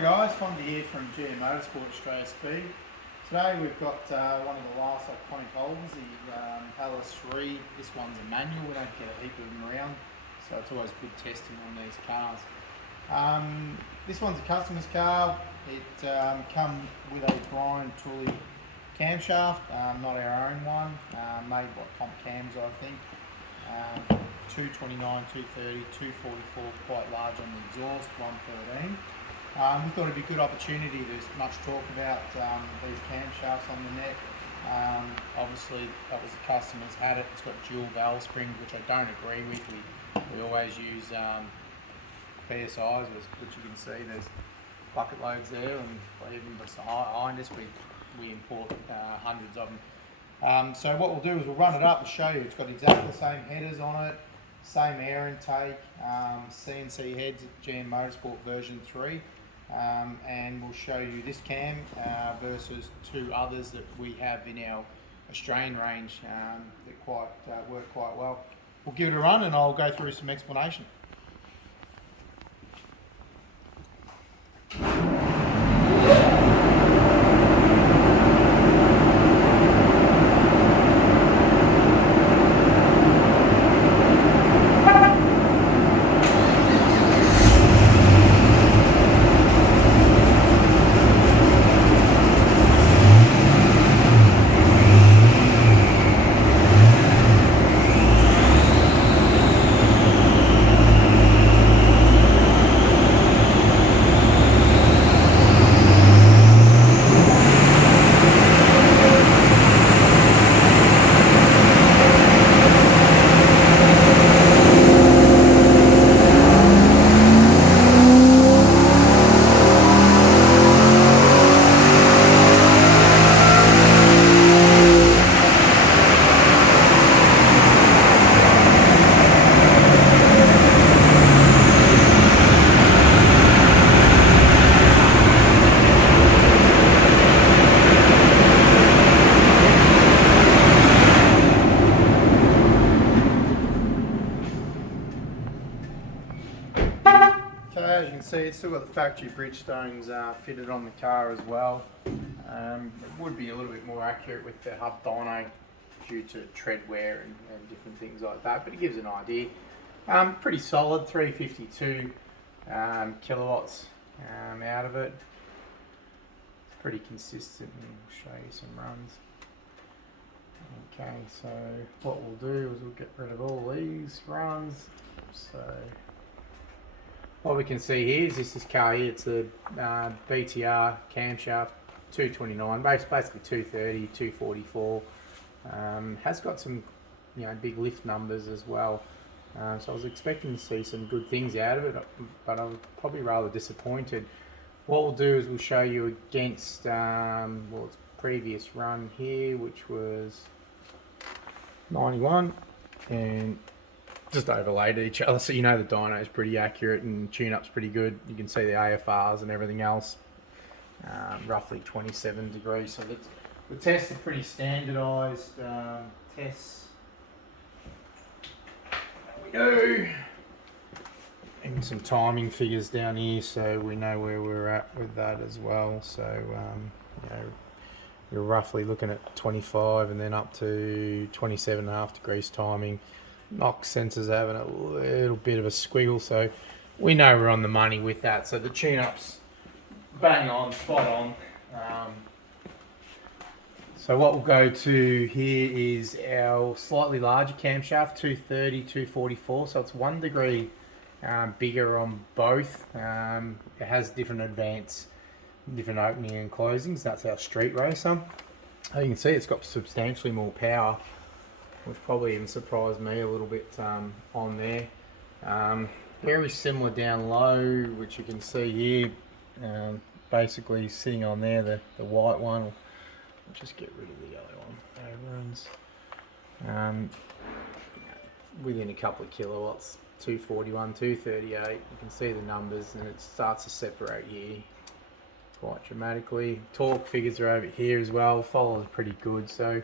Hi guys, Fonda here from Motorsport Australia Speed. Today we've got one of the last iconic holders, the LS3. This one's a manual, we don't get a heap of them around, so it's always good testing on these cars. This one's a customer's car. It comes with a Tooley camshaft, not our own one, made by Comp Cams I think. 229, 230, 244, quite large on the exhaust, 113. We thought it'd be a good opportunity. There's much talk about these camshafts on the net. Obviously, that was the customer's had it. It's got dual valve springs, which I don't agree with. We always use PSIs, which you can see. There's bucket loads there, and even behind us, we import hundreds of them. So what we'll do is we'll run it up and show you. It's got exactly the same headers on it, same air intake, CNC heads at GM Motorsport version 3, and we'll show you this cam versus two others that we have in our Australian range that work quite well. We'll give it a run and I'll go through some explanation. So as you can see, it's still got the factory Bridgestones fitted on the car as well. It would be a little bit more accurate with the hub dyno due to tread wear and different things like that, but it gives an idea. Pretty solid, 352 kilowatts out of it. It's pretty consistent, and I'll show you some runs. Okay, so what we'll do is we'll get rid of all these runs. So what we can see here is this car here. It's a BTR camshaft 229, basically 230, 244. Has got some big lift numbers as well. So I was expecting to see some good things out of it, but I was probably rather disappointed. What we'll do is we'll show you against its previous run here, which was 91, and just overlaid each other, so the dyno is pretty accurate and tune-up's pretty good. You can see the AFRs and everything else, roughly 27 degrees. So the tests are pretty standardised tests. There we go. And some timing figures down here, so we know where we're at with that as well. So you're roughly looking at 25 and then up to 27.5 degrees timing. NOx sensors having a little bit of a squiggle, so we know we're on the money with that. So the tune-up's bang on, spot on. So what we'll go to here is our slightly larger camshaft, 230, 244. So it's 1 degree bigger on both. It has different different opening and closings. That's our street racer. As you can see, it's got substantially more power, which probably even surprised me a little bit on there. Very similar down low, which you can see here, basically sitting on there, the white one. I'll just get rid of the yellow one. Overruns. Within a couple of kilowatts, 241, 238. You can see the numbers, and it starts to separate here quite dramatically. Torque figures are over here as well. Follows pretty good. So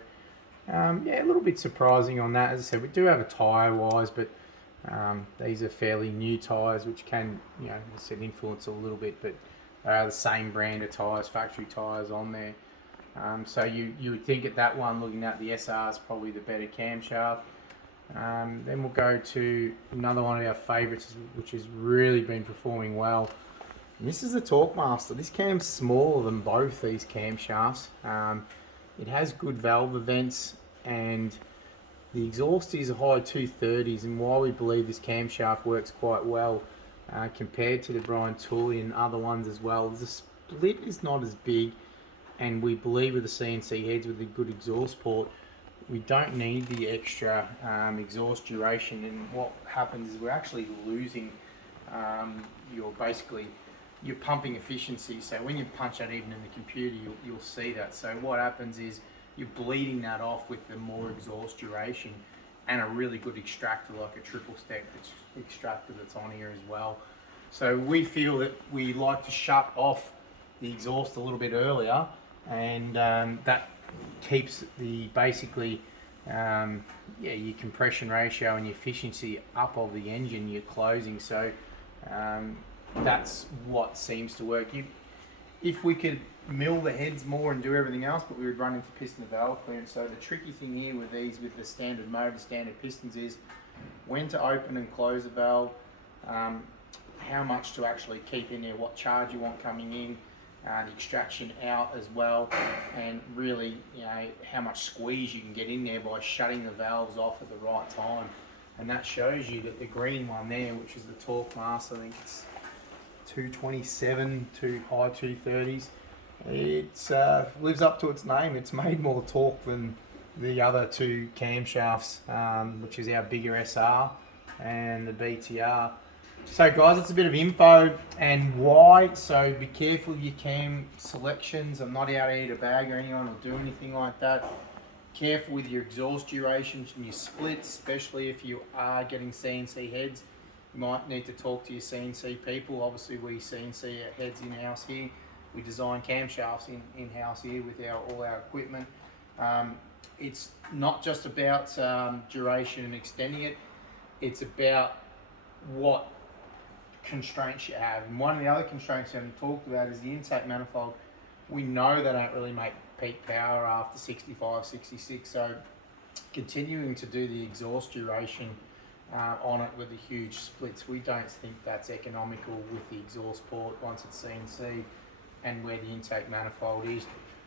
yeah, a little bit surprising on that. As I said, we do have a tyre wise, but these are fairly new tyres, which can, as I said, influence a little bit. But the same brand of tyres, factory tyres on there. So you would think at that one, looking at the SR, is probably the better camshaft. Then we'll go to another one of our favourites, which has really been performing well. And this is the Torquemaster. This cam's smaller than both these camshafts. It has good valve events, and the exhaust is a high 230s, and why we believe this camshaft works quite well compared to the Brian Tooley and other ones as well. The split is not as big, and we believe with the CNC heads with a good exhaust port, we don't need the extra exhaust duration, and what happens is we're actually losing your pumping efficiency. So when you punch that even in the computer, you'll see that. So what happens is you're bleeding that off with the more exhaust duration and a really good extractor like a triple stack extractor that's on here as well. So we feel that we like to shut off the exhaust a little bit earlier, and that keeps the your compression ratio and your efficiency up of the engine you're closing. So that's what seems to work. If we could mill the heads more and do everything else, but we would run into piston and valve clearance. So the tricky thing here with these, with the standard motor, standard pistons, is when to open and close the valve, how much to actually keep in there, what charge you want coming in, the extraction out as well, and really, how much squeeze you can get in there by shutting the valves off at the right time. And that shows you that the green one there, which is the Torquemaster, I think it's 227 to high 230s. It lives up to its name. It's made more torque than the other two camshafts, which is our bigger SR and the BTR. So guys, it's a bit of info and why. So be careful with your cam selections. I'm not out here to bag or anyone or do anything like that. Careful with your exhaust durations and your splits, especially if you are getting CNC heads. You might need to talk to your CNC people. Obviously we CNC our heads in-house here. We design camshafts in-house here with all our equipment. It's not just about duration and extending it. It's about what constraints you have. And one of the other constraints we haven't talked about is the intake manifold. We know they don't really make peak power after 65, 66. So continuing to do the exhaust duration on it with the huge splits, we don't think that's economical with the exhaust port once it's CNC and where the intake manifold is.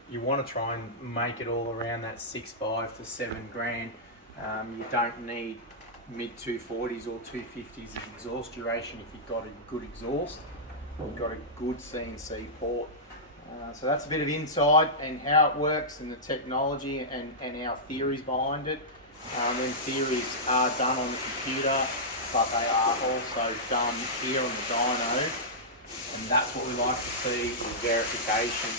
You want to try and make it all around that 6.5 to 7 grand. You don't need mid 240s or 250s of exhaust duration if you've got a good exhaust or you've got a good CNC port. So that's a bit of insight and how it works and the technology and our theories behind it. Them theories are done on the computer, but they are also done here on the dyno, and that's what we like to see is verification.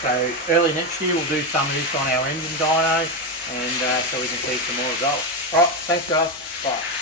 So early next year we'll do some of this on our engine dyno, and so we can see some more results. Alright, thanks guys. Bye.